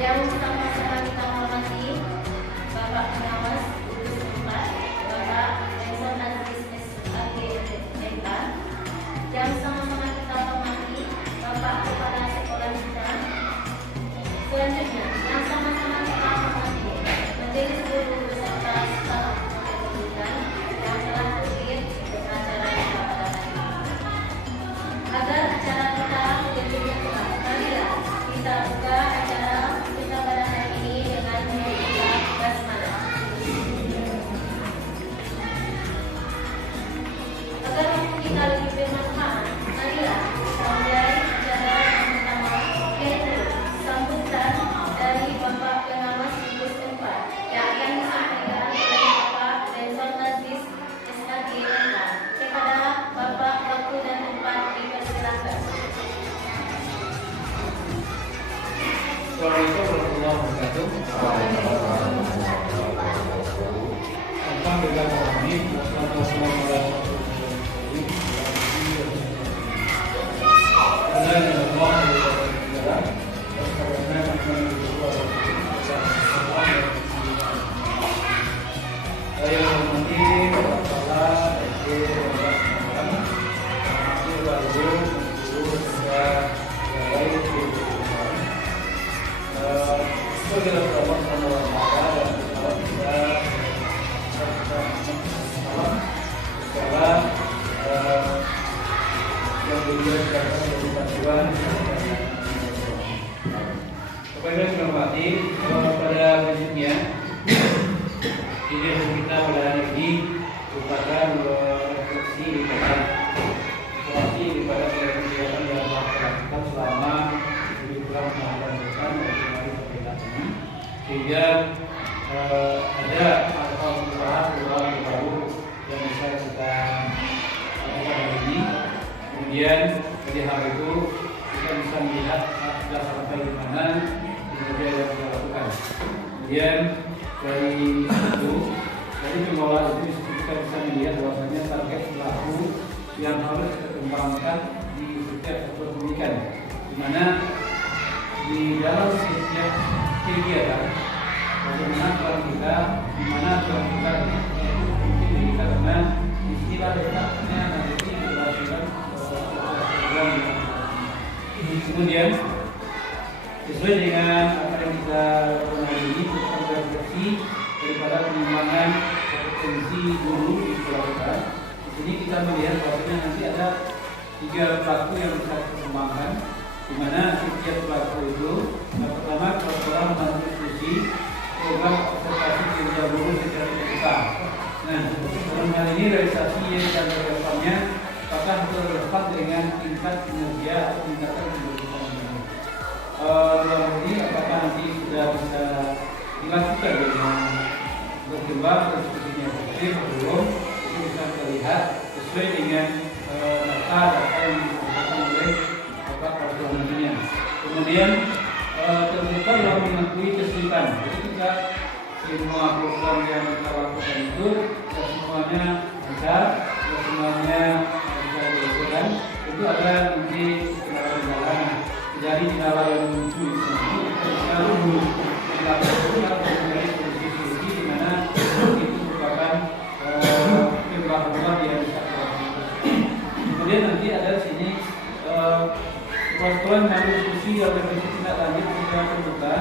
Yang sama-sama kita hormati Bapak Pengawas Gugus 4, Bapak Renson Aziz SAG MK. Yang sama-sama kita hormati Bapak Kepala Sekolah kita. Selanjutnya, yang sama-sama kita hormati Majelis Guru beserta staf pendidikan yang telah hadir di acara kita pada hari ini. Agar acara kita menjadi lebih cepat, marilah kita buka acara kita pada hari ini dengan membaca basmalah. Agar waktu kita lebih bermanfaat, marilah kita mulai acara yang pertama, yaitu sambutan dari Bapak Pengawas Gugus 4 yang akan disampaikan oleh Bapak Renson Aziz SAG MK. Kepada Bapak, waktu dan tempat dipersilakan. Assalamualaikum warahmatullahi wabarakatuh. Alhamdulillahirrahmanirrahim. Saya hormati Bapak Kepala SD sebagai orang dan kita sekolah yang diberikan dari panduan kepada yang hormati pada prinsipnya ide kita pada hari ini merupakan refleksi daripada kegiatan yang dilakukan selama di bulan Ramadan ini, sehingga ada hal-hal perubahan baru yang bisa kita lakukan hari ini. Kemudian dari hal itu kita bisa melihat sudah sampai di mana kemudian yang kita lakukan. Kemudian dari itu, dari pengelola itu kita bisa melihat bahwasanya target pelaku yang harus kita kembangkan di setiap sektor pendidikan, di mana di dalam setiap kegiatan bagaimana peran kita, di mana peran kita mungkin kita karena istilah letaknya nanti dijelaskan program. Kemudian sesuai dengan apa yang kita lakukan hari ini, kita berefleksi daripada pengembangan kompetensi guru di sekolah kita. Di sini kita melihat bahwa nanti ada 3 pelaku yang bisa kita kembangkan, di mana setiap pelaku itu pertama sekolah membantu diskusi program observasi kinerja guru secara terbuka. Nah, dalam hal ini realisasi yang akan berdepannya apakah relevan dengan tingkat kinerja atau tingkatan pendidikan ini. Dalam ini apakah nanti sudah bisa dilakukan dengan berkembang diskusinya efektif atau belum, itu bisa terlihat sesuai dengan data yang diberikan oleh Bapak Presiden nantinya. Kemudian terbuka dalam mengakui kesulitan. Jadi kita semua program yang kita lakukan itu tidak semuanya lancar, tidak semuanya bisa dilakukan. Itu ada nanti kendala-kendala. Jadi kendala yang muncul di sini kita bisa dilakukan dari solusi-solusi di mana itu merupakan perubahan yang bisa dilakukan. Kemudian nanti ada di sini Sekolah mengambil diskusi yang berbentuk tindak lanjut secara terbuka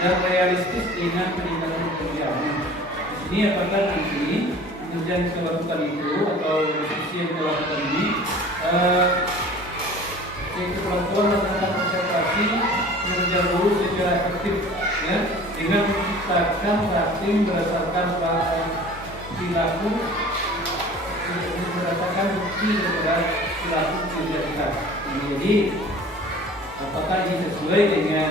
dan realistis dengan peningkatan pekerjaan. Di sini apakah nanti pengerjaan yang kita lakukan itu atau diskusi yang kita lakukan ini kemampuan melakukan konsentrasi kinerja guru secara efektif, ya, dengan menciptakan rating berdasarkan perilaku berdasarkan bukti daripada perilaku kinerja kita. Jadi apakah ini sesuai dengan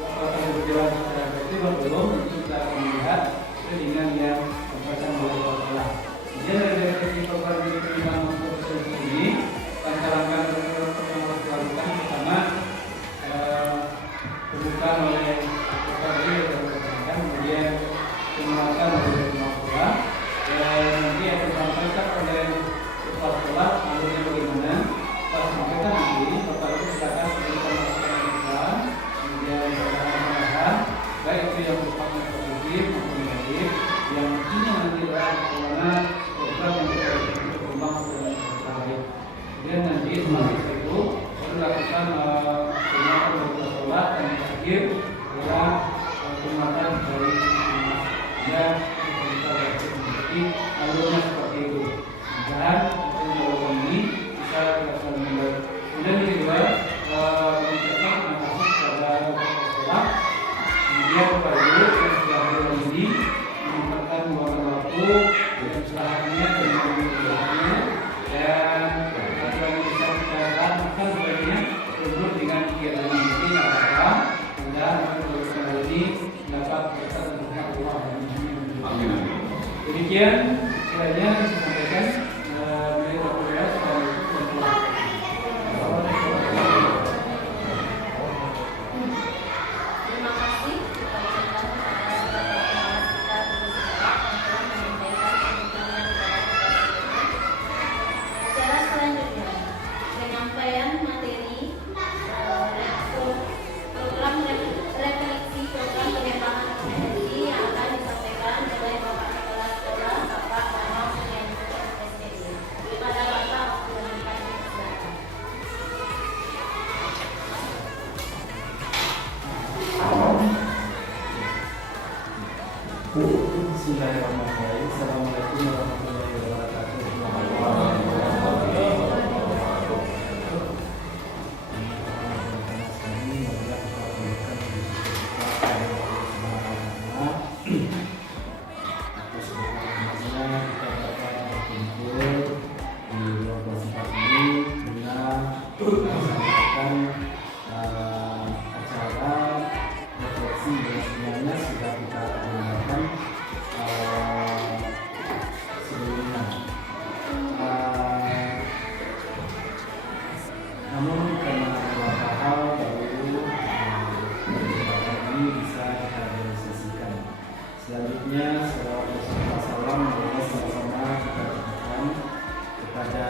apa yang berjalan secara efektif atau belum? Nanti kita akan melihat dengan yang berkaitan dengan masalah. Kemudian dari segi program penerimaan profesor ini, langkah-langkah yang harus dilakukan pertama pembukaan oleh tadi kemudian penguatan oleh kemampuan dan nanti akan disampaikan oleh kepala sekolah alurnya bagaimana. Pas sampaikan nanti kepala itu silakan memberikan masukan kita, kemudian arahan baik itu yang bersifat positif maupun negatif yang nantinya nanti bagaimana program yang kita berkembang dengan baik. Kemudian nanti setelah itu baru lakukan penguatan dari sekolah dan terakhir adalah penguatan dari dan kita menjadi alurnya seperti itu. Dan untuk ini bisa dilakukan dengan baik. Kemudian yang kedua mengucapkan terima kasih kepada sekolah, kemudian kepada guru yang sudah berada ini menyempatkan meluangkan waktu dan usahanya dan mengucapkannya dan agar bisa kita lakukan sebaiknya sebelum dengan kegiatan ini apakah dan bersama ini dapat berkat dengan Allah. Amin. Demikian kiranya yang saya sampaikan dari Bapak Ibu. Terima kasih kepada kita acara selanjutnya penyampaian materi program refleksi program pengembangan kompetensi yang akan disampaikan oleh Bapak Kepala Sekolah Bapak Bambang Suyanto SPI. Kepada Bapak memberikan silakan. Bismillahirrahmanirrahim. Assalamualaikum warahmatullahi wabarakatuh. Acara refleksi yang sebenarnya sudah kita gunakan sebelumnya. Namun karena beberapa hal baru kesempatan ini bisa kita realisasikan. Selanjutnya salam sama-sama kita berikan kepada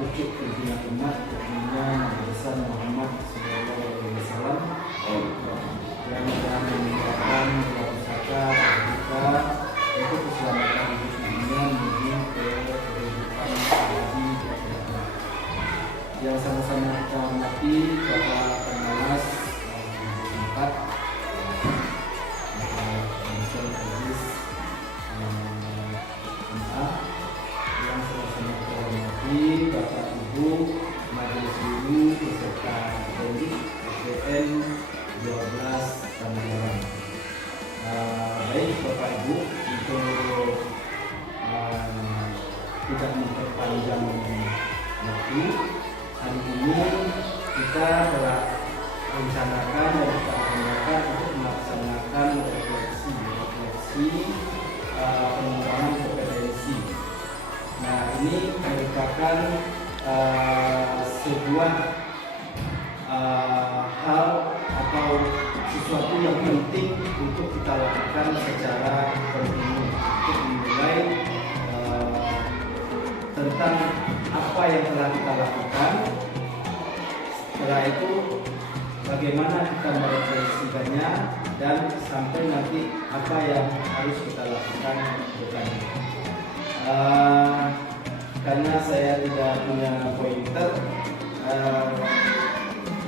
pucuk pimpinan umat, tentunya Nabi besar Muhammad SAW yang telah meninggalkan pusaka kita untuk keselamatan hidup dunia menuju ke kehidupan abadi di akhirat. Yang sama-sama kita hormati Bapak Pengawas 4 Bapak Profesor Aziz MA, yang sama-sama kita hormati Bapak Ibu Majelis Guru beserta Dedik SDN 12 Tangerang. Baik Bapak Ibu, untuk tidak memperpanjang waktu, hari ini kita telah rencanakan dan kita agendakan untuk melaksanakan refleksi pengembangan kompetensi. Nah, ini merupakan sebuah hal atau sesuatu yang penting untuk kita lakukan secara kontinu untuk menilai tentang apa yang telah kita lakukan. Setelah itu bagaimana kita merefleksikannya dan sampai nanti apa yang harus kita lakukan depannya. Karena saya tidak punya pointer,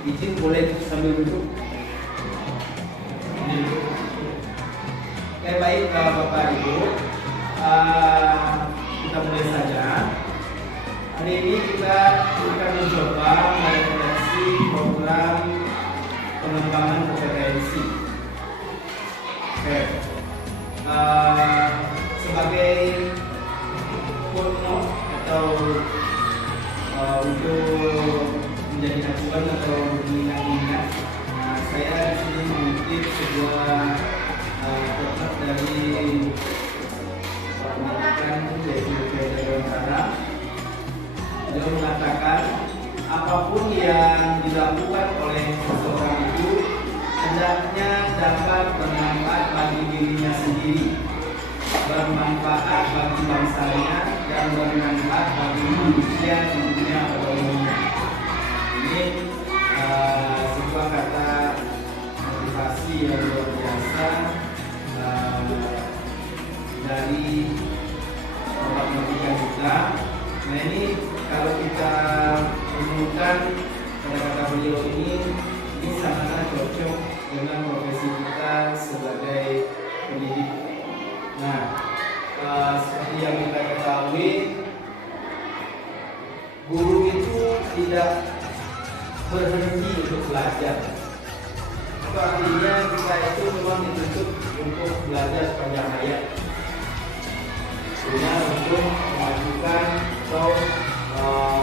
izin boleh sambil duduk. Oke, baik Bapak Ibu, kita mulai saja. Hari ini kita akan mencoba meredaksi program pengembangan kompetensi. Oke, sebagai footnote atau untuk menjadi acuan atau mengingat-ingat, saya di sini mengutip sebuah footnote dari pendidikan yaitu Dewan. Beliau mengatakan apapun yang dilakukan oleh seseorang itu hendaknya dapat bermanfaat bagi dirinya sendiri, bermanfaat bagi bangsanya, dan bermanfaat bagi manusia di dunia pada umumnya. Ini sebuah kata motivasi yang luar biasa dari Bapak pendidikan kita. Nah, ini kalau kita renungkan kata-kata beliau ini sangat cocok dengan profesi kita sebagai pendidik. Nah, seperti yang kita ketahui, guru itu tidak berhenti untuk belajar. Itu artinya kita itu memang dituntut untuk belajar sepanjang hayat, sehingga untuk memajukan atau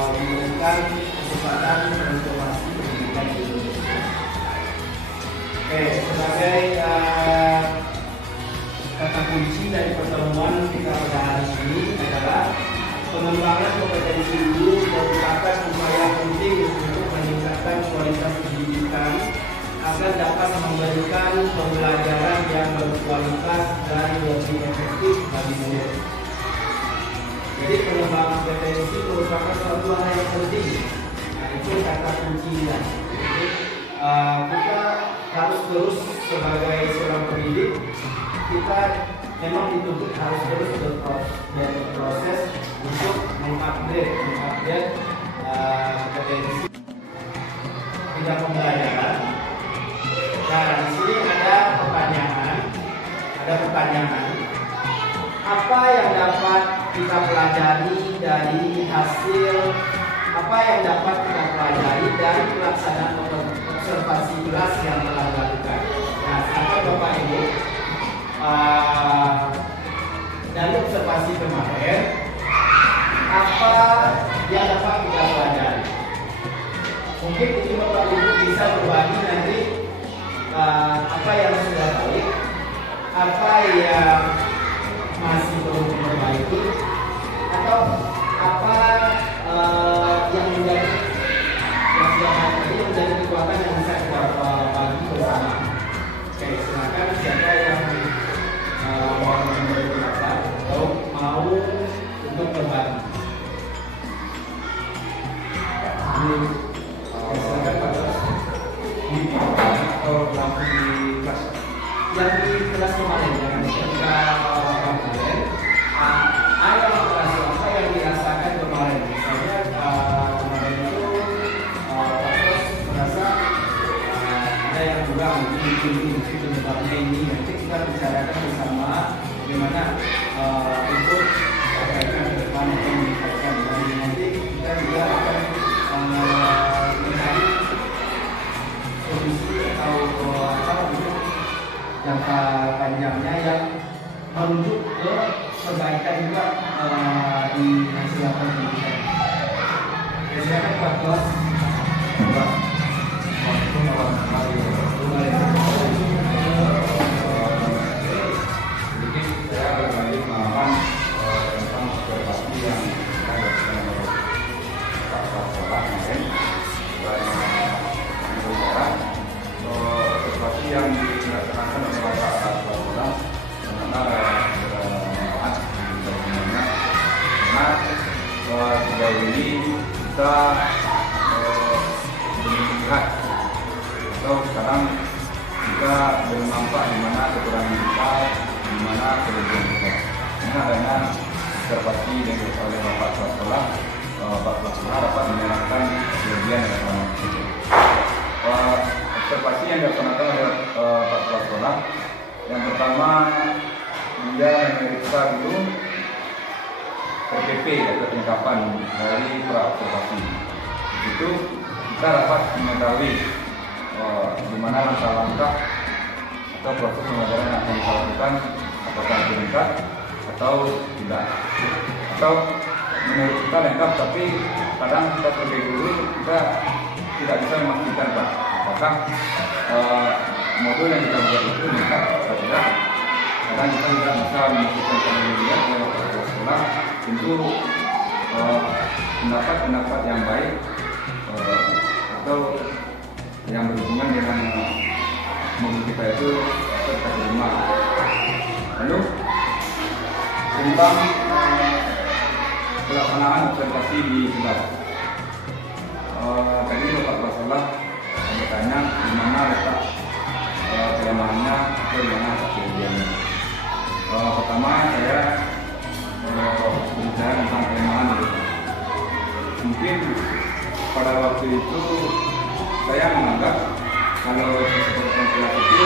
memberikan kesempatan transformasi pendidikan di Indonesia. Oke, sebagai kata kunci dari pertemuan kita pada hari ini adalah pengembangan kompetensi guru merupakan upaya penting untuk meningkatkan kualitas pendidikan agar dapat memberikan pembelajaran yang berkualitas dan lebih efektif bagi murid. Jadi pengembangan kompetensi merupakan suatu hal yang penting. Nah, itu kata kuncinya. Jadi, kita harus terus sebagai seorang pendidik, kita memang dituntut harus terus berproses untuk mengupgrade kompetensi bidang pembelajaran. Nah, di sini ada pertanyaan. Apa yang dapat kita pelajari dari pelaksanaan observasi kelas yang telah dilakukan? Nah, sahabat Bapak Ibu, dari observasi kemarin, apa yang dapat kita pelajari? Mungkin ini Bapak Ibu bisa berbagi nanti apa yang sudah baik, apa yang masih perlu diperbaiki, atau apa yang menjadi kekuatan yang bisa kita bagi bersama. Oke, silakan siapa yang mau memberi pendapat atau mau untuk berbagi. Silakan Pak Jos. Atau langsung di kelas? Yang di kelas kemarin, jangan ketika kemarin. Ada apa yang dirasakan kemarin? Misalnya kemarin itu Pak Jos merasa ada yang kurang, mungkin penyebabnya ini. Nanti kita bicarakan bersama bagaimana untuk perbaikan ke depan atau meningkatkan. Dan nanti kita juga akan mencari solusi atau untuk jangka panjangnya yang menuju ke perbaikan juga di hasil pendidikan. Silakan Pak Jos. Sedikit saya berbagi pengalaman tentang observasi yang kita lakukan oleh Pak Sekolah kemarin. Observasi yang dilaksanakan oleh Pak Sekolah benar-benar bermanfaat bagi karena sejauh ini kita melihat atau sekarang kita bermanfaat di mana kekurangan kita, di mana kelebihan kita. Ini adanya observasi yang dilakukan oleh Bapak Sekolah dapat menyerahkan kelebihan dan kekurangan kita. Yang pertama, dia memeriksa dulu PPP atau penangkapan dari pra-observasi. Itu kita dapat mengetahui di mana langkah-langkah atau proses pembelajaran yang akan kita lakukan, apakah itu lengkap atau tidak. Atau menurut kita lengkap, tapi kadang kita sebagai guru kita tidak bisa memastikan Pak, apakah modul yang kita buat itu lengkap atau tidak. Kadang kita tidak bisa memastikan kalau dilihat oleh kepala sekolah. Tentu pendapat yang baik atau yang berhubungan dengan modul kita itu kita terima. Lalu tentang pelaksanaan observasi di kelas. Tadi Bapak Kepala Sekolah bertanya di mana letak kelemahannya atau di mana kelebihannya. Pertama saya berbicara tentang kelemahan itu. Mungkin pada waktu itu saya menganggap kalau seperti kelas itu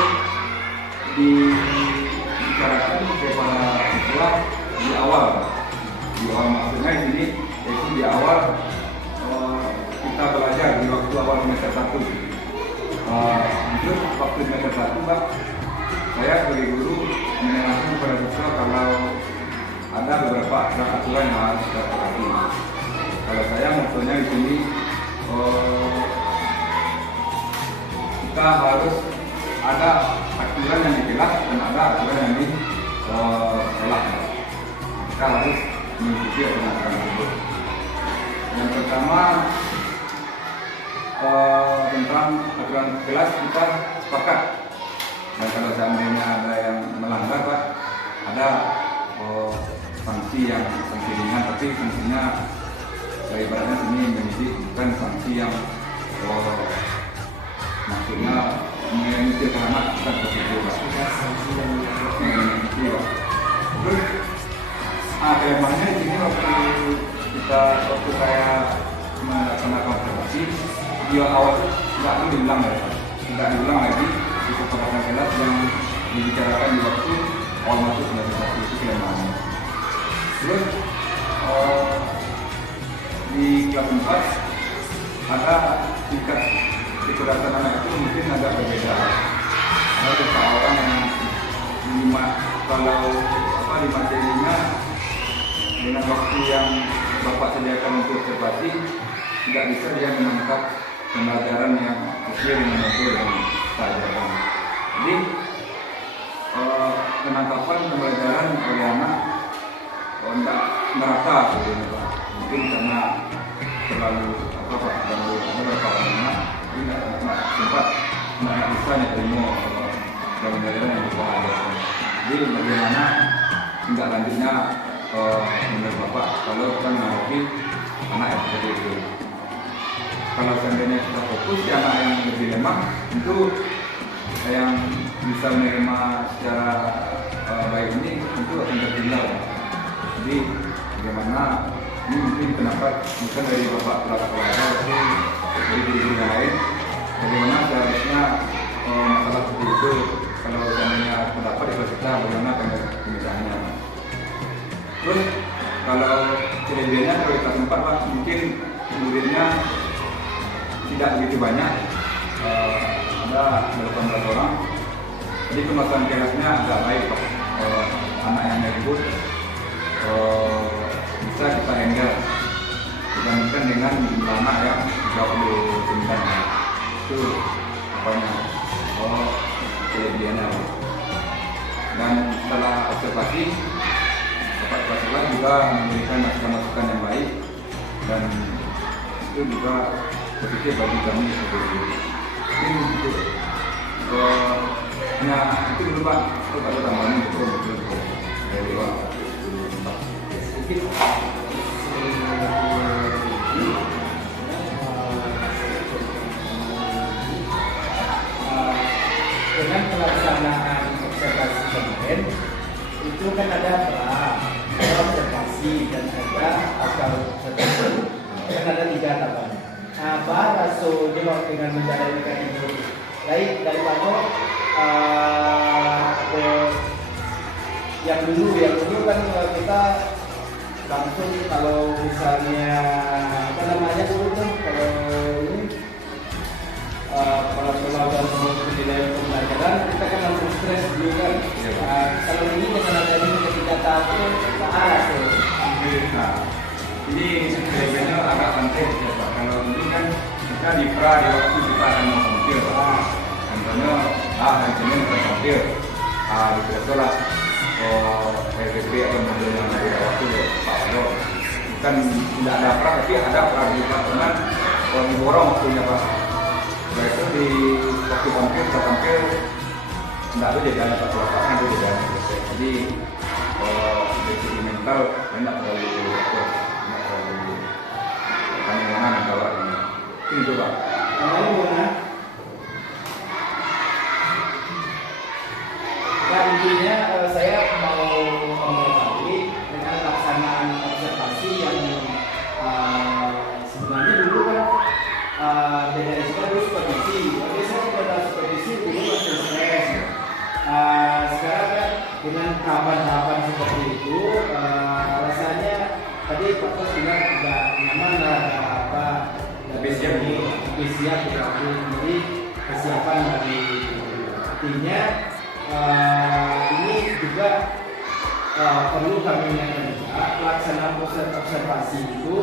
dibicarakan kepada siswa di awal maksudnya di sini yaitu di awal kita belajar di waktu awal semester 1. Jujur waktu semester 1 Pak, saya sebagai guru menyarankan kepada siswa kalau ada beberapa aturan yang harus kita patuhi. Kalau saya maksudnya di sini kita harus ada aturan yang dikelas dan ada aturan yang ditolak. Kita harus mengikuti aturan tersebut. Yang pertama tentang aturan kelas kita sepakat. Dan kalau seandainya ada yang melanggar Pak, ada sanksi ringan, tapi sanksinya dari badannya sini menjadi bukan sanksi yang maksudnya mengingatkan anak bukan begitu Pak. Terus kelemahannya di sini waktu saya melaksanakan observasi di awal tidak diulang lagi di kesempatan kelas yang dibicarakan di waktu awal masuk semester 1 itu kelemahannya. Terus di kelas 4 ada tingkat kecerdasan anak itu mungkin agak berbeda. Ada beberapa orang yang di materinya dengan waktu yang Bapak sediakan untuk observasi tidak bisa dia menangkap pembelajaran yang sesuai dengan modul yang kita ajarkan. Jadi penangkapan pembelajaran oleh anak tidak merata sebenarnya Pak. Mungkin karena terlalu beberapa anak ini tidak sempat tidak bisa menerima pembelajaran yang kita ajarkan. Jadi bagaimana tindak lanjutnya menurut Bapak kalau kita menghadapi anak yang seperti itu? Kalau seandainya kita fokus di anak yang lebih lemah, tentu yang bisa menerima secara baik ini tentu akan tertinggal. Jadi bagaimana ini mungkin pendapat bukan dari Bapak Kepala Sekolah tapi dari guru yang lain, bagaimana seharusnya masalah seperti itu kalau seandainya pendapat di kita bagaimana pemecahnya. Terus kalau kelebihannya kalau kelas 4 Pak, mungkin muridnya tidak begitu banyak, ada 18 orang. Jadi kemasan kelasnya agak baik Pak. Anak yang ribut bisa kita handle dibandingkan dengan anak yang 29. Itu apanya? Kelebihannya. Dan setelah observasi Bapak Kepala Sekolah juga memberikan masukan-masukan yang baik dan itu juga positif bagi kami sebagai guru. Ini untuk itu dulu Pak, itu ada tambahan betul dari Pak. Mungkin dengan pelaksanaan observasi kemarin itu kan ada observasi dan ada akal observasi, kan ada 3 tahapan. Rasul jawab dengan menjalankan itu baik daripada yang dulu kan kita langsung kalau misalnya apa namanya dulu tuh kalau ini kepala sekolah dan penilaian pembelajaran kita kan langsung stres dulu kan. Kalau ini dengan adanya ketika tahun ke arah tuh. Nah, ini biasanya agak penting ya Pak. Kalau ini kan kita di waktu kita akan tampil. Contohnya hari Senin kita tampil. Betul lah. RPP atau modelnya dari waktu Pak Wado. Kan tidak ada pra, tapi ada pra di lapangan. Kalau diborong waktunya Pak. Nah itu di waktu tampil tidak ada jadi ada satu lapangan itu jadi ada. Jadi dari segi mental tidak terlalu mana kalau ini coba. Namanya gimana? Nah intinya saya mau mengetahui dengan pelaksanaan observasi yang sebenarnya dulu kan beda kita dulu supervisi. Tapi saya pada supervisi dulu masih stres. Sekarang kan dengan tahapan-tahapan seperti itu rasanya tadi Pak Tos bilang tidak nyaman lah apa lebih siap jadi kesiapan dari artinya ini juga perlu kami ingatkan juga pelaksanaan observasi itu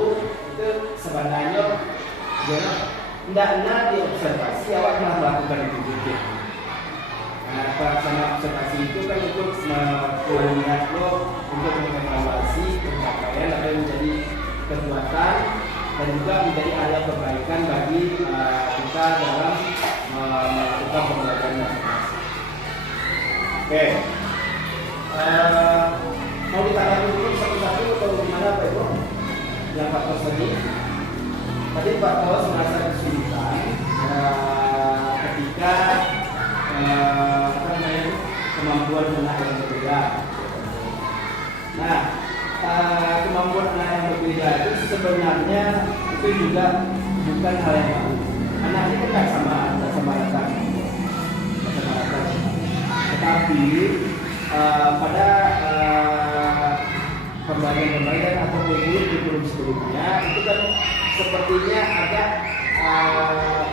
sebenarnya tidak diobservasi awak telah melakukan itu juga. Pelaksanaan observasi itu kan untuk melihat untuk mengevaluasi pencapaian atau menjadi kekuatan dan juga menjadi area perbaikan bagi kita dalam melakukan pembelajaran. Oke, mau ditanya dulu satu-satu atau gimana Pak Ibu? Yang Pak Tos tadi Pak Tos merasa kesulitan ketika kemampuan anak yang berbeda. Nah, kemampuan anak yang berbeda itu sebenarnya itu juga bukan hal yang baru. Anak ini kan sama rata. Tetapi pada pembelajaran atau kurikulum sebelumnya itu kan sepertinya ada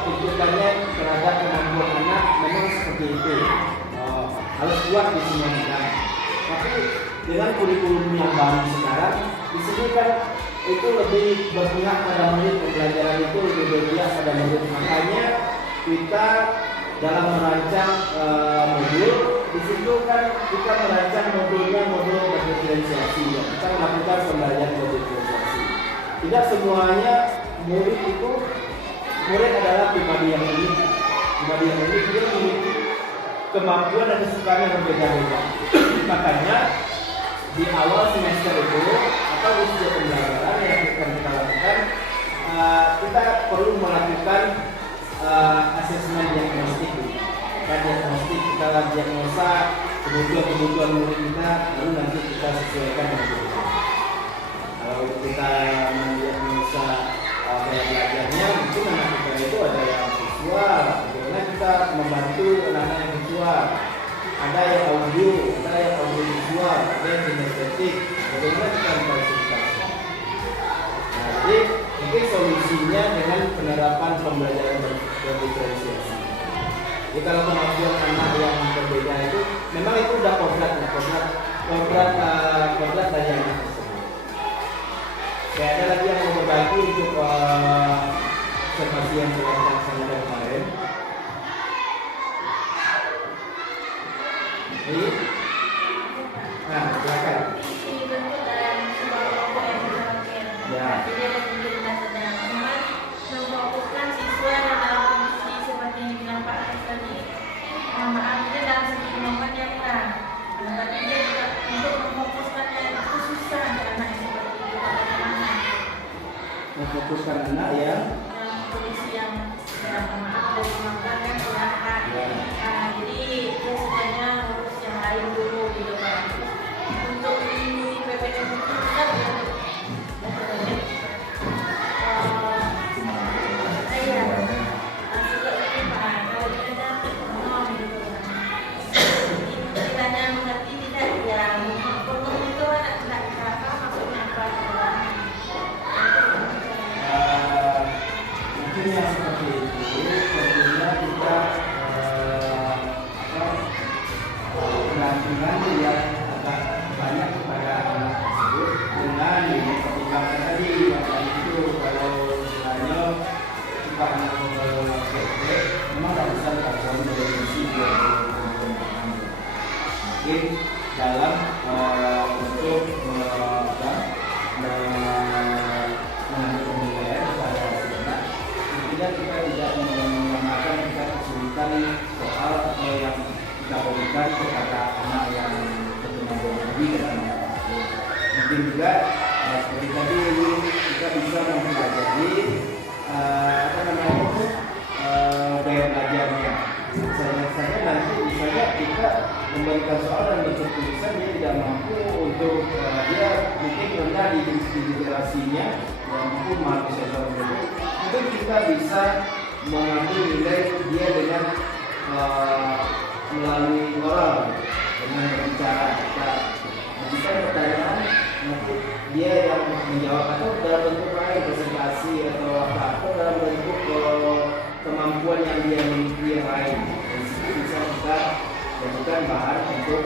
tuntutannya terhadap kemampuan anak memang seperti itu. Harus kuat di semua bidang. Tapi dengan kurikulum yang baru sekarang, di sini kan itu lebih berpihak pada murid, pembelajaran itu lebih berpihak pada murid. Makanya kita dalam merancang modul, di situ kan kita merancang modulnya modul berdiferensiasi. Ya. Kita melakukan pembelajaran berdiferensiasi. Tidak semuanya murid adalah pribadi yang unik. Pribadi yang unik dia memiliki kemampuan dan kesukaan yang berbeda-beda. Makanya di awal semester itu atau usia pembelajaran yang akan kita lakukan, kita perlu melakukan asesmen diagnostik. Kita diagnosa kebutuhan murid kita, lalu nanti kita sesuaikan dengan itu. Kalau kita mendiagnosa gaya belajarnya, mungkin anak kita itu ada yang visual, bagaimana kita membantu anak-anak yang visual, ada yang audio visual, ada yang kinestetik, bagaimana kita memfasilitasi. Nah, jadi mungkin solusinya dengan penerapan pembelajaran berdiferensiasi. Jadi kalau kemampuan anak yang berbeda itu, memang itu udah kodrat dari anak tersebut. Kayak ada lagi yang mau berbagi untuk observasi yang telah dilaksanakan kemarin. Ini, nah silakan. Ini bentuk dalam sebuah kelompok yang berbahagia. Ya. Jadi ada tujuan sedang cuman memfokuskan siswa yang dalam kondisi seperti yang bilang Pak Tos tadi. Maaf, dia dalam segi kemampuan yang rendah. Tapi dia juga untuk memfokuskannya itu susah untuk anak yang seperti itu. Bagaimana? Memfokuskan anak ya. Dalam kondisi yang maaf dari kemampuan yang kelihatan. Ya. Jadi dia sebenarnya urus yang lain seperti itu, tentunya kita pendampingan yang agak banyak kepada anak tersebut dengan mempertimbangkan tadi yang tadi itu kalau misalnya kita anak berpraktek memang haruskan kasual dari sisi mungkin dalam untuk mengambil penilaian kepada anak, tentunya kita tidak menamakan kita kesulitan soal atau yang kita berikan kepada anak yang berkembang lebih ke anak tersebut. Mungkin juga seperti tadi kita bisa mempelajari gaya belajarnya. Misalnya nanti misalnya kita memberikan soal dan bentuk tulisan dia tidak mampu untuk dia mungkin rendah di literasinya dan mungkin mahasiswa itu kita bisa mengambil nilai dia dengan melalui oral dengan berbicara. Kita bisa pertanyaan nanti dia yang menjawab atau dalam bentuk lain presentasi atau apa atau dalam bentuk kemampuan yang dia miliki yang lain. Dan itu bisa kita jadikan bahan untuk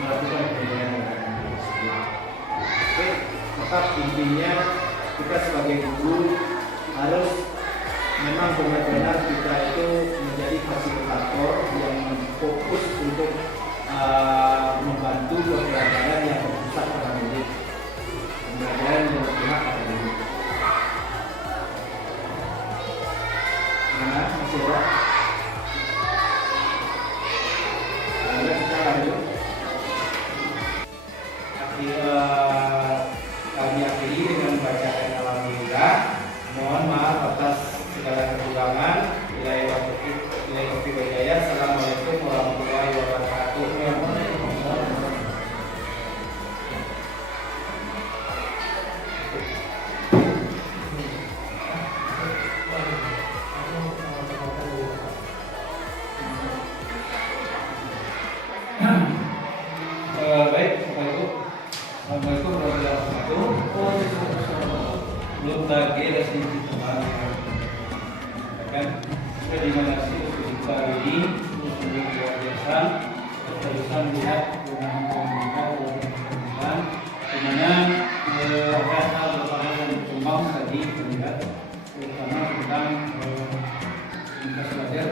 melakukan penilaian tersebut. Oke, tetap intinya kita sebagai guru harus memang benar-benar kita itu menjadi fasilitator yang fokus untuk membantu pembelajaran yang berpusat pada murid, pembelajaran yang berpihak pada murid. Mana masih ada? Ada kita lanjut. Kami akhiri dengan bacaan alhamdulillah. Mohon maaf atas segala kekurangan. Nilai kopi berjaya. Assalamualaikum warahmatullahi wabarakatuh. Baik, Bapak Ibu. Assalamualaikum warahmatullahi wabarakatuh. Belum lagi ada sedikit teman yang mengatakan terima kasih untuk kita hari ini sungguh luar biasa. Kita bisa melihat dengan pembimbingan di mana ada hal beberapa yang berkembang tadi terlihat, terutama tentang lintas belajar.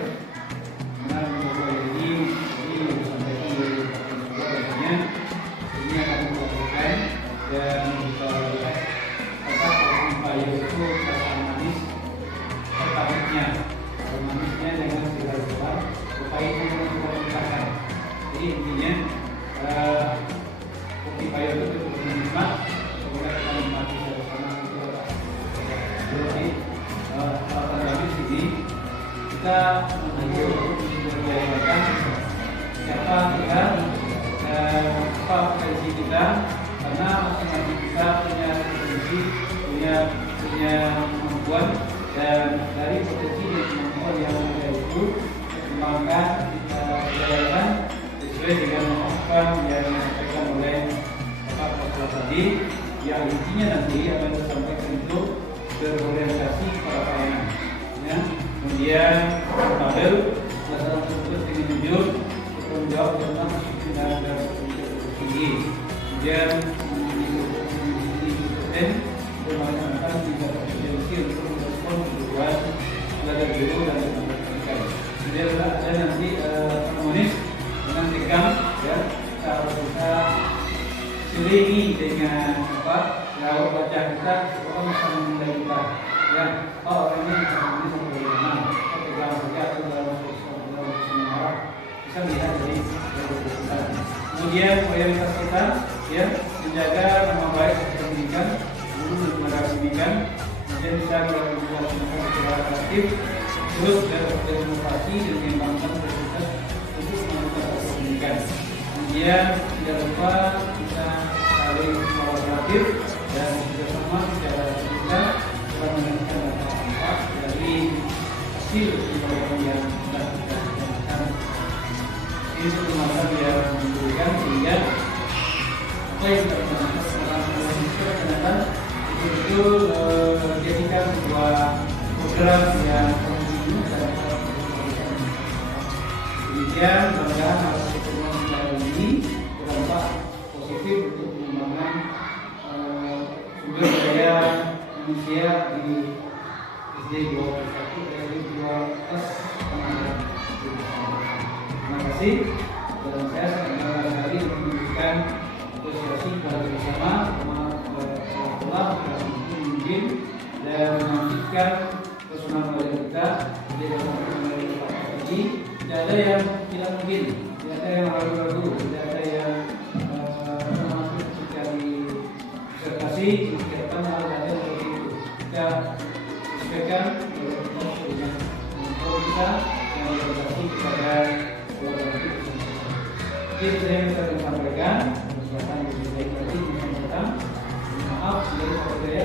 Dengan beberapa ini yang disampaikan oleh Pak Ketua ini akan melakukan dan kita lihat apakah upaya itu rasa manis pertamanya manisnya dengan segala sebab upaya itu kita lakukan. Jadi intinya upaya itu cukup menikmat semoga kita menikmati bersama itu. Jadi alasan kami sini kita mencoba untuk berjalan siapa kita dan apa potensi kita, karena masing-masing kita punya potensi, punya kemampuan, dan dari potensi dan kemampuan yang ada itu dikembangkan, kita jalankan sesuai dengan masukan yang disampaikan oleh Bapak Ketua tadi. Yang intinya nanti akan disampaikan itu berorientasi pada pelayanan. Ya. Kemudian tabel pelajaran tersebut dengan jujur menjawab tentang dan tinggi. Kemudian ini memastikan tidak terjadi untuk merespon kebutuhan belajar guru dan pendidikan. Kemudian ada nanti harmonis dengan tegang, ya kita harus bisa selingi dengan apa laut wajah kita, orang bisa menilai kita. Ya, orang ini bisa menilai bagaimana, tegang saja atau dalam semangat bisa melihat dari kita. Kemudian prioritas kita, ya menjaga nama baik pendidikan, guru dan tenaga pendidikan. Kemudian bisa melakukan secara aktif, terus berinovasi dan mengembangkan prioritas untuk melakukan pendidikan. Kemudian tidak lupa kita saling kolaboratif dan bekerjasama secara terbuka dalam menentukan dampak dari hasil pembelajaran yang sudah kita lakukan. Ini permasalahan yang memberikan sehingga apa yang kita lakukan secara tertentu betul-betul jadikan sebuah program yang kontinu dan demikian mudah-mudahan hasil pertemuan kita ini berdampak positif untuk pengembangan sumber daya manusia di SD 21 SD 2S. Terima kasih. Dan saya sangat bangga sekali menunjukkan apresiasi kepada bersama telah mungkin dan menunjukkan personal model kita di dalam ini. Tidak ada yang tidak mungkin, tidak ada yang ragu-ragu, tidak ada yang termasuk ketika di disertasi kegiatan ada seperti itu. Kita sesuaikan dengan kita yang disertasi kepada kolaborasi. Jadi saya bisa sampaikan, silakan lebih baik lagi, maaf, jadi saya